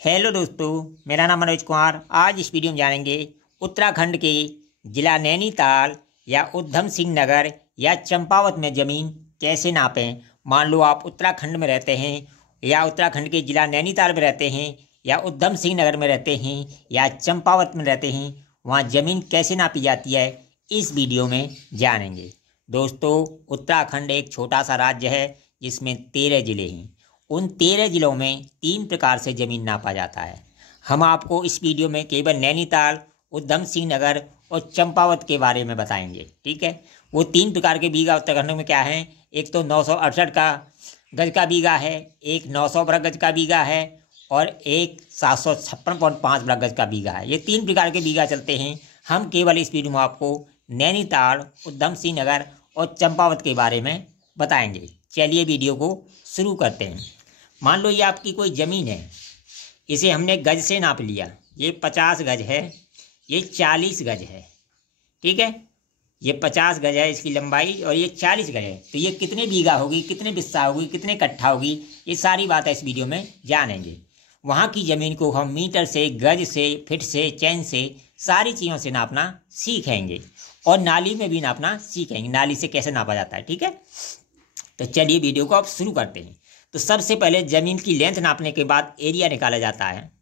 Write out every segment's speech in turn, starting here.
Hello दोस्तों, मेरा नाम मनोज कुमार। आज इस वीडियो में जानेंगे उत्तराखंड के जिला नैनीताल या उधम सिंह नगर या चंपावत में ज़मीन कैसे नापें। मान लो आप उत्तराखंड में रहते हैं या उत्तराखंड के जिला नैनीताल में रहते हैं या उधम सिंह नगर में रहते हैं या चंपावत में रहते हैं, वहाँ ज़मीन कैसे नापी जाती है इस वीडियो में जानेंगे। दोस्तों, उत्तराखंड एक छोटा सा राज्य है जिसमें 13 ज़िले हैं। उन 13 ज़िलों में 3 प्रकार से ज़मीन नापा जाता है। हम आपको इस वीडियो में केवल नैनीताल, उधम सिंह नगर और चंपावत के बारे में बताएंगे। ठीक है, वो 3 प्रकार के बीघा उत्तराखंड में क्या हैं। एक तो 968 का गज का बीघा है, एक 900 वर्ग गज का बीघा है और एक 756.5 वर्ग गज का बीघा है। ये 3 प्रकार के बीघा चलते हैं। हम केवल इस वीडियो में आपको नैनीताल, उधम सिंह नगर और चंपावत के बारे में बताएंगे। चलिए वीडियो को शुरू करते हैं। मान लो ये आपकी कोई ज़मीन है, इसे हमने गज से नाप लिया। ये 50 गज है, ये 40 गज है। ठीक है, ये 50 गज है इसकी लंबाई और ये 40 गज है। तो ये कितने बीघा होगी, कितने बिस्सा होगी, कितने कट्ठा होगी, ये सारी बातें इस वीडियो में जानेंगे। वहाँ की ज़मीन को हम मीटर से, गज से, फिट से, चैन से, सारी चीज़ों से नापना सीखेंगे और नाली में भी नापना सीखेंगे, नाली से कैसे नापा जाता है। ठीक है, तो चलिए वीडियो को अब शुरू करते हैं। तो सबसे पहले ज़मीन की लेंथ नापने के बाद एरिया निकाला जाता है।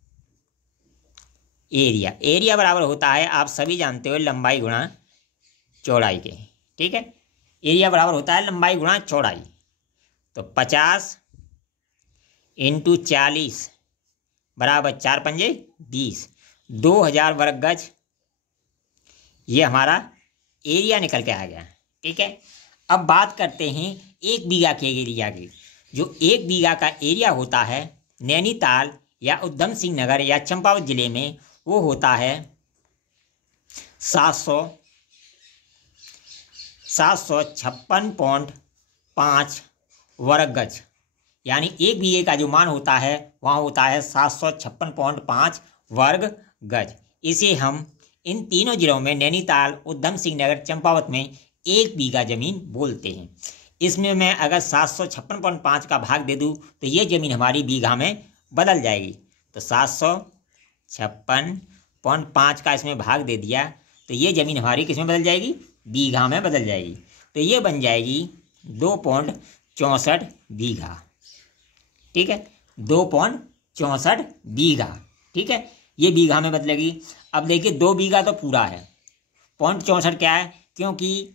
एरिया बराबर होता है, आप सभी जानते हो, लंबाई गुणा चौड़ाई के। ठीक है, एरिया बराबर होता है लंबाई गुणा चौड़ाई। तो 50 × 40 बराबर 4 पंजे 20, 2000 वर्ग गज। ये हमारा एरिया निकल के आ गया। ठीक है, अब बात करते हैं 1 बीघा के एरिया की। जो 1 बीघा का एरिया होता है नैनीताल या उधम सिंह नगर या चंपावत जिले में, वो होता है 756.5 वर्ग गज। यानी 1 बीघे का जो मान होता है वहाँ होता है 756.5 वर्ग गज। इसे हम इन तीनों जिलों में नैनीताल, उधम सिंह नगर, चंपावत में 1 बीघा ज़मीन बोलते हैं। इसमें मैं अगर 756.5 का भाग दे दूँ तो ये ज़मीन हमारी बीघा में बदल जाएगी। तो 756.5 का इसमें भाग दे दिया तो ये ज़मीन हमारी किस में बदल जाएगी, बीघा में बदल जाएगी। तो ये बन जाएगी 2.64 बीघा। ठीक है, 2.64 बीघा। ठीक है, ये बीघा में बदलेगी। अब देखिए 2 बीघा तो पूरा है, 0.64 क्या है, क्योंकि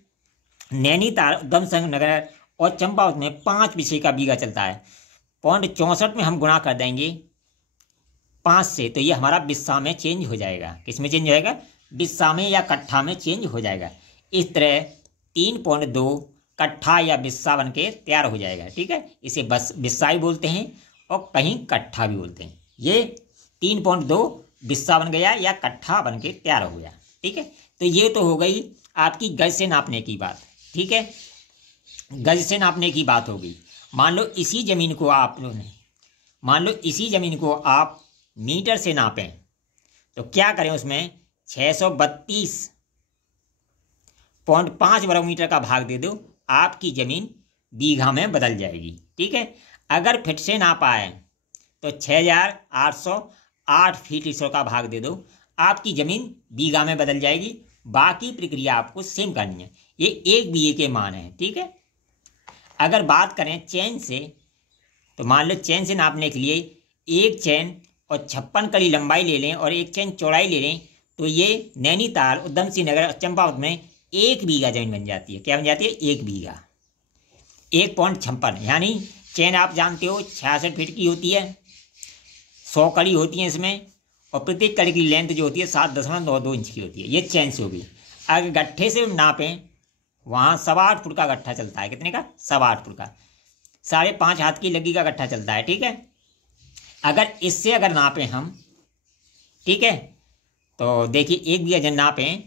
नैनीताल, उधम सिंह नगर और चंपावत में 5 विषय का बीघा चलता है। 0.64 में हम गुणा कर देंगे 5 से, तो ये हमारा बिस्सा में चेंज हो जाएगा। किस में चेंज हो जाएगा, बिस्सा में या कट्ठा में चेंज हो जाएगा। इस तरह 3.2 कट्ठा या बिस्सा बन के तैयार हो जाएगा। ठीक है, इसे बस बिस्सा ही बोलते हैं और कहीं कट्ठा भी बोलते हैं। ये 3.2 बिस्सा बन गया या कट्ठा बन के तैयार हो गया। ठीक है, तो ये तो हो गई आपकी गज से नापने की बात। ठीक है, गज से नापने की बात होगी। मान लो इसी ज़मीन को आप मीटर से नापें तो क्या करें, उसमें 632.5 वर्ग मीटर का भाग दे दो, आपकी ज़मीन बीघा में बदल जाएगी। ठीक है, अगर फिट से नापा है तो 6808 फीट इसरो का भाग दे दो, आपकी ज़मीन बीघा में बदल जाएगी। बाकी प्रक्रिया आपको सेम करनी है। ये 1 बीघे के मान है। ठीक है, अगर बात करें चैन से, तो मान लो चैन से नापने के लिए 1 चैन और 56 कड़ी लंबाई ले लें और 1 चैन चौड़ाई ले लें, तो ये नैनीताल, उधम सिंह नगर और चंपावत में 1 बीघा जमीन बन जाती है। क्या बन जाती है, 1 बीघा। 1.56 यानी चैन आप जानते हो 66 फीट की होती है, 100 कड़ी होती है इसमें, और प्रत्येक कड़ी की लेंथ जो होती है 7.92 इंच की होती है। ये चैन से होगी। अगर गट्ठे से नापें, वहाँ 8.25 फुट का गट्ठा चलता है। कितने का, 8.25 फुट का, 5.5 हाथ की लगी का गट्ठा चलता है। ठीक है, अगर इससे अगर नापें हम, ठीक है, तो देखिए 1 बीघा जब नापें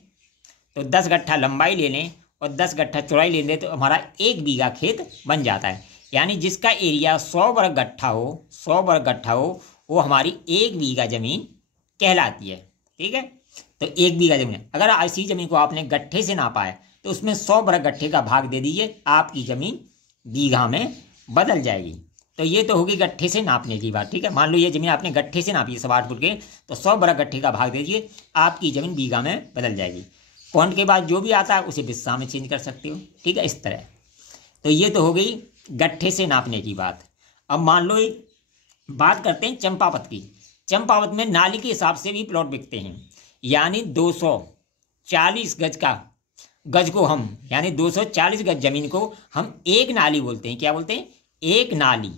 तो 10 गट्ठा लंबाई ले लें और 10 गट्ठा चौड़ाई ले लें तो हमारा 1 बीघा खेत बन जाता है। यानी जिसका एरिया 100 वर्ग गट्ठा हो, वो हमारी 1 बीघा ज़मीन कहलाती है। ठीक है, तो 1 बीघा ज़मीन, अगर ऐसी ज़मीन को आपने गट्ठे से नापा है तो उसमें 100 वर्ग गट्ठे का भाग दे दीजिए, आपकी ज़मीन बीघा में बदल जाएगी। तो ये तो होगी गट्ठे से नापने की बात, ठीक है। मान लो ये ज़मीन आपने गट्ठे से नापी है 8 फुट के, तो 100 बड़ा गट्ठे का भाग दीजिए, आपकी ज़मीन बीघा में बदल जाएगी। पॉइंट के बाद जो भी आता है उसे बिस्सा में चेंज कर सकते हो, ठीक है, इस तरह। तो ये तो हो गई गट्ठे से नापने की बात। अब मान लो बात करते हैं चंपावत की। चंपावत में नाली के हिसाब से भी प्लॉट बिकते हैं, यानी 240 गज को हम, यानी 240 गज जमीन को हम एक नाली बोलते हैं। क्या बोलते हैं? एक नाली।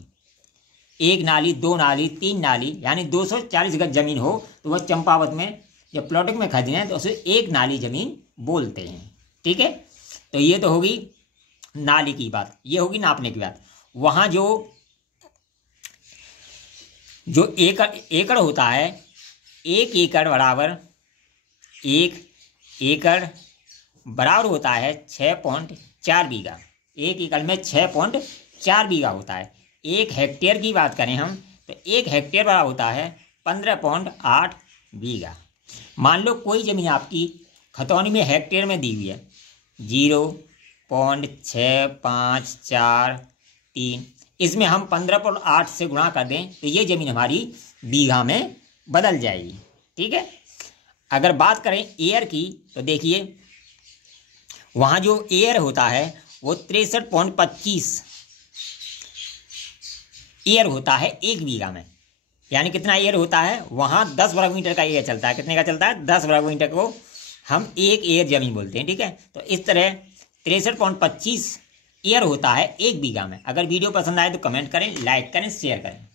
एक नाली, 2 नाली, 3 नाली, यानी 240 गज जमीन हो तो वह चंपावत में जब प्लॉटिंग में खरीदना है तो उसे एक नाली जमीन बोलते हैं, ठीक है। तो ये तो होगी नाली की बात, ये होगी नापने की बात। वहाँ जो एकड़ होता है, 1 एकड़ बराबर 1 एकड़ बराबर होता है 6.4 बीघा। 1 एकड़ में 6.4 बीघा होता है। 1 हेक्टेयर की बात करें हम तो 1 हेक्टेयर बराबर होता है 15.8 बीघा। मान लो कोई ज़मीन आपकी खतौनी में हेक्टेयर में दी हुई है 0.6543, इसमें हम 15.8 से गुणा कर दें तो ये ज़मीन हमारी बीघा में बदल जाएगी, ठीक है। अगर बात करें एयर की तो देखिए वहाँ जो एयर होता है वो 63.25 एयर होता है 1 बीघा में। यानी कितना एयर होता है? वहाँ 10 वर्ग मीटर का एयर चलता है। कितने का चलता है? 10 वर्ग मीटर को हम एक एयर जमीन बोलते हैं, ठीक है। तो इस तरह 63.25 एयर होता है 1 बीघा में। अगर वीडियो पसंद आए तो कमेंट करें, लाइक करें, शेयर करें।